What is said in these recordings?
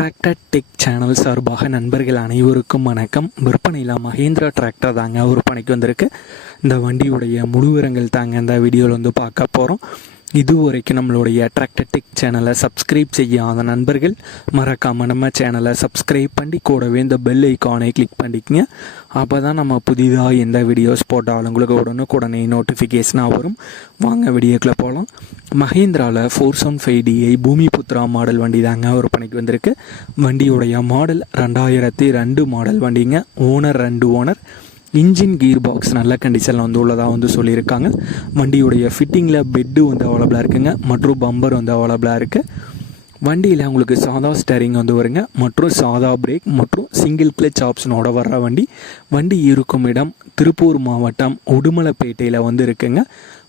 Tractor tech channel சார்பாக நண்பர்கள் அனைவருக்கும் வணக்கம். விற்பனையில் மஹேந்திரா டிராக்டர் தாங்க விற்பனைக்கு வந்திருக்கு. இந்த வண்டியுடைய முழு விவரங்கள் தாங்க இந்த வீடியோவில் வந்து பார்க்க போகிறோம் இது வரைக்கும் நம்மளுடைய அட்ராக்டடிக் சேனலை சப்ஸ்கிரைப் செய்யாத நண்பர்கள் மறக்காமல் நம்ம சேனலை சப்ஸ்கிரைப் பண்ணி கூடவே இந்த பெல் ஐக்கானை கிளிக் பண்ணிக்கங்க. அப்போ தான் நம்ம புதிதாக எந்த வீடியோஸ் போட்டாலும் உங்களுக்கு உடனுக்குடனே நோட்டிஃபிகேஷனாக வரும். வாங்க வீடியோக்குள்ளே போகலாம் மஹேந்திராவில் four seven five DI Bhoomi Putra model வண்டி தாங்க விற்பனைக்கு வந்திருக்கு. வண்டியுடைய மாடல் ரெண்டாயிரத்தி ரெண்டு மாடல் வண்டிங்க. ஓனர் ரெண்டு ஓனர் இன்ஜின் கீர் பாக்ஸ் நல்ல கண்டிஷனில் வந்து உள்ளதாக வந்து சொல்லியிருக்காங்க. வண்டியுடைய ஃபிட்டிங்கில் பெட்டு வந்து அவைலபிளாக இருக்குங்க. மற்றும் பம்பர் வந்து அவைலபிளாக இருக்குது வண்டியில் உங்களுக்கு சாதா ஸ்டேரிங் வந்து வருங்க. மற்றும் சாதா பிரேக் மற்றும் சிங்கிள் கிளச் ஆப்ஷனோட வர்ற வண்டி. வண்டி இருக்கும் இடம் திருப்பூர் மாவட்டம் உடுமலைப்பேட்டையில் வந்து இருக்குங்க.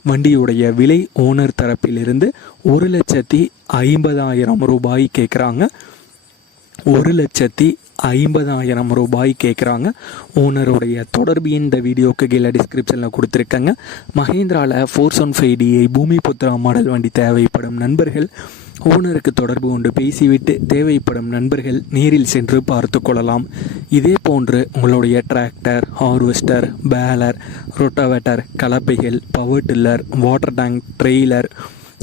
வண்டியுடைய விலை ஓனர் தரப்பிலிருந்து ஒரு லட்சத்தி ஐம்பதாயிரம் ரூபாய் கேட்குறாங்க ஒரு லட்சத்தி ஐம்பதாயிரம் ரூபாய் கேட்குறாங்க ஓனருடைய தொடர்பு இந்த வீடியோக்கு கீழே டிஸ்கிரிப்ஷனில் கொடுத்துருக்கேங்க. மஹேந்திராவில் four one five DI Bhoomi Putra model வண்டி தேவைப்படும் நண்பர்கள் ஓனருக்கு தொடர்பு கொண்டு பேசிவிட்டு தேவைப்படும் நண்பர்கள் நேரில் சென்று பார்த்து கொள்ளலாம். இதே போன்று உங்களுடைய tractor harvester baler rotavator கலப்பைகள் power tiller water tank trailer